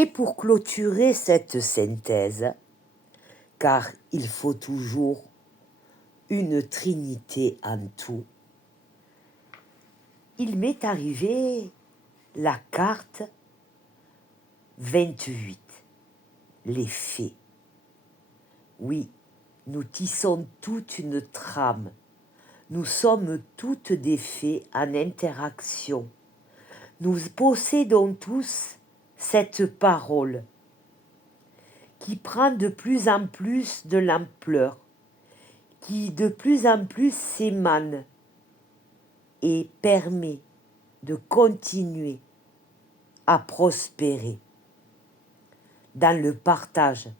Et pour clôturer cette synthèse, car il faut toujours une trinité en tout, il m'est arrivé la carte 28, les fées. Oui, nous tissons toute une trame. Nous sommes toutes des fées en interaction. Nous possédons tous cette parole qui prend de plus en plus de l'ampleur, qui de plus en plus s'émane et permet de continuer à prospérer dans le partage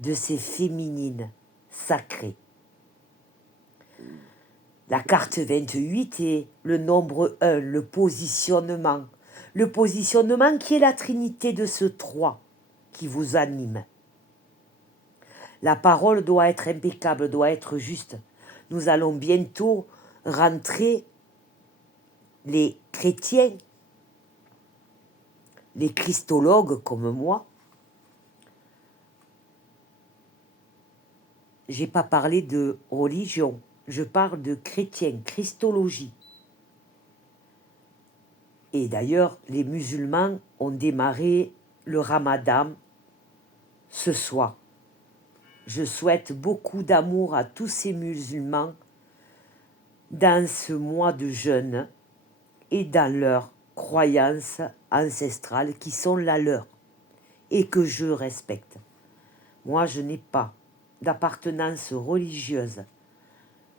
de ces féminines sacrées. La carte 28 est le nombre 1, le positionnement. Le positionnement qui est la trinité de ce 3 qui vous anime. La parole doit être impeccable, doit être juste. Nous allons bientôt rentrer, les chrétiens, les christologues comme moi. Je n'ai pas parlé de religion, je parle de chrétien, christologie. Et d'ailleurs, les musulmans ont démarré le ramadan ce soir. Je souhaite beaucoup d'amour à tous ces musulmans dans ce mois de jeûne et dans leurs croyances ancestrales qui sont la leur et que je respecte. Moi, je n'ai pas d'appartenance religieuse.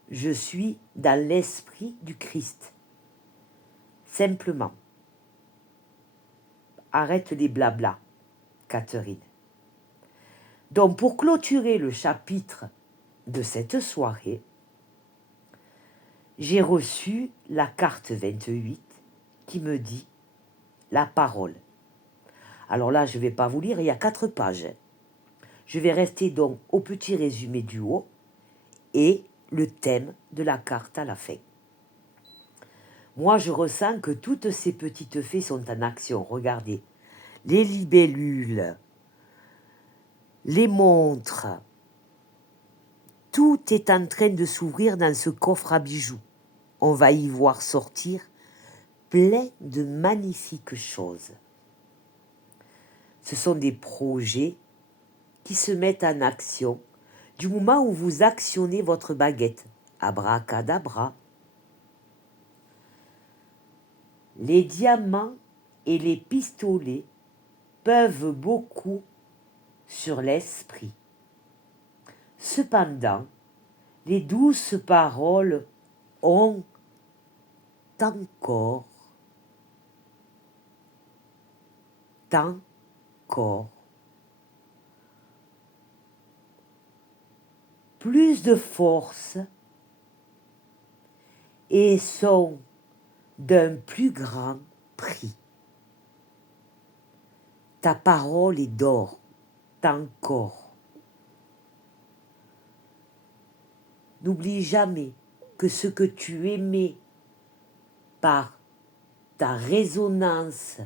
Je suis dans l'esprit du Christ. Simplement. Arrête les blablas, Catherine. Donc, pour clôturer le chapitre de cette soirée, j'ai reçu la carte 28 qui me dit la parole. Alors là, je ne vais pas vous lire, il y a 4 pages. Je vais rester donc au petit résumé du haut et le thème de la carte à la fin. Moi, je ressens que toutes ces petites fées sont en action. Regardez, les libellules, les montres, tout est en train de s'ouvrir dans ce coffre à bijoux. On va y voir sortir plein de magnifiques choses. Ce sont des projets qui se mettent en action du moment où vous actionnez votre baguette. Abracadabra. Les diamants et les pistolets peuvent beaucoup sur l'esprit. Cependant, les douces paroles ont encore plus de force et sont d'un plus grand prix. Ta parole est d'or, encore. N'oublie jamais que ce que tu émets par ta résonance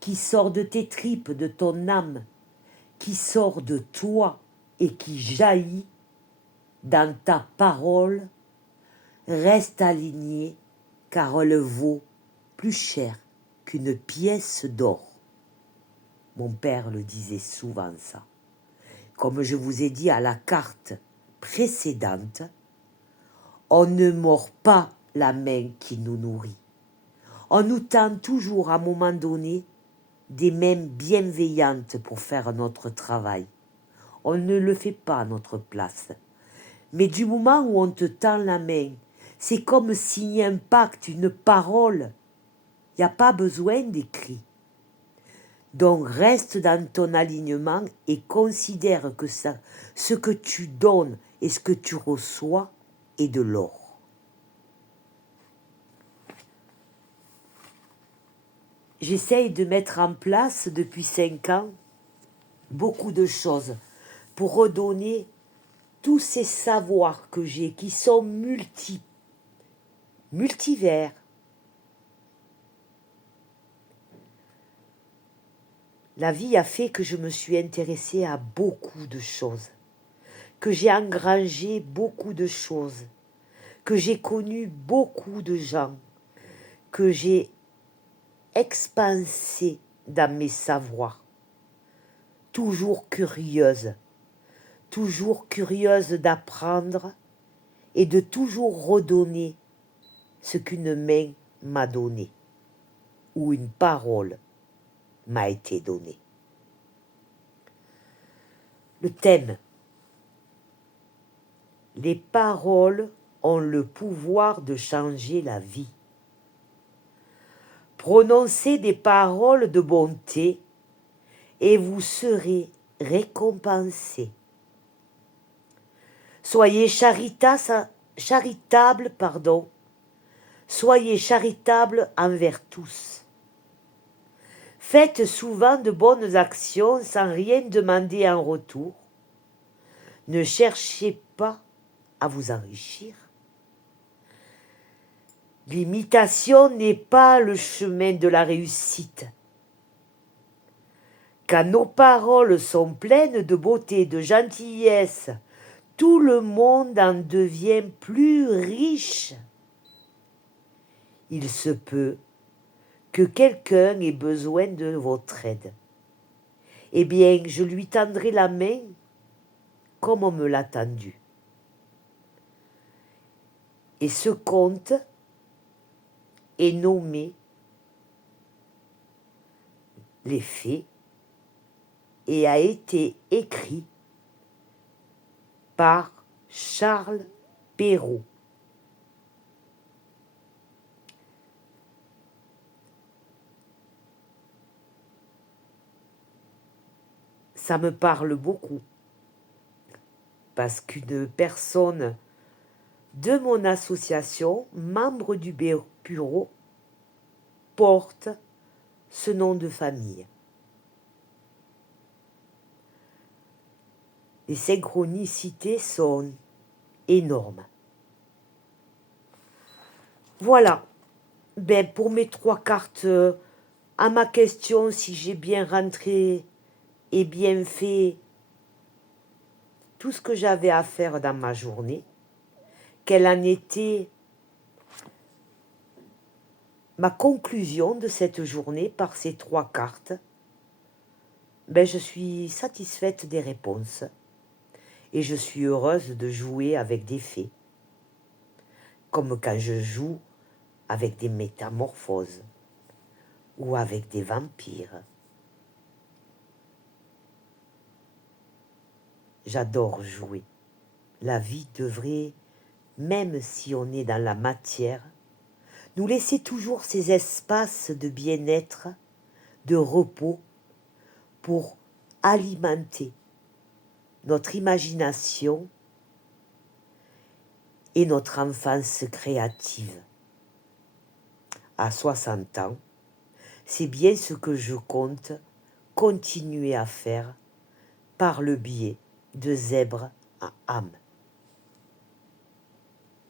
qui sort de tes tripes, de ton âme, qui sort de toi et qui jaillit dans ta parole, reste aligné car elle vaut plus cher qu'une pièce d'or. Mon père le disait souvent ça. Comme je vous ai dit à la carte précédente, on ne mord pas la main qui nous nourrit. On nous tend toujours à un moment donné des mains bienveillantes pour faire notre travail. On ne le fait pas à notre place. Mais du moment où on te tend la main, c'est comme signer un pacte, une parole. Il n'y a pas besoin d'écrit. Donc reste dans ton alignement et considère que ça, ce que tu donnes et ce que tu reçois est de l'or. J'essaye de mettre en place depuis 5 ans beaucoup de choses pour redonner tous ces savoirs que j'ai qui sont multivers. La vie a fait que je me suis intéressée à beaucoup de choses, que j'ai engrangé beaucoup de choses, que j'ai connu beaucoup de gens, que j'ai expansé dans mes savoirs, toujours curieuse d'apprendre et de toujours redonner ce qu'une main m'a donné ou une parole m'a été donnée. Le thème. Les paroles ont le pouvoir de changer la vie. Prononcez des paroles de bonté et vous serez récompensé. Soyez charitable, Soyez charitable envers tous. Faites souvent de bonnes actions sans rien demander en retour. Ne cherchez pas à vous enrichir. L'imitation n'est pas le chemin de la réussite. Quand nos paroles sont pleines de beauté, de gentillesse, tout le monde en devient plus riche. Il se peut que quelqu'un ait besoin de votre aide. Eh bien, je lui tendrai la main comme on me l'a tendue. Et ce conte est nommé Les Fées et a été écrit par Charles Perrault. Ça me parle beaucoup parce qu'une personne de mon association, membre du bureau, porte ce nom de famille. Les synchronicités sont énormes. Voilà. Pour mes 3 cartes, à ma question si j'ai bien rentré et bien fait tout ce que j'avais à faire dans ma journée, quelle en était ma conclusion de cette journée par ces 3 cartes, je suis satisfaite des réponses et je suis heureuse de jouer avec des fées, comme quand je joue avec des métamorphoses ou avec des vampires. J'adore jouer. La vie devrait, même si on est dans la matière, nous laisser toujours ces espaces de bien-être, de repos, pour alimenter notre imagination et notre enfance créative. À 60 ans, c'est bien ce que je compte continuer à faire par le biais de Zèbre à âme.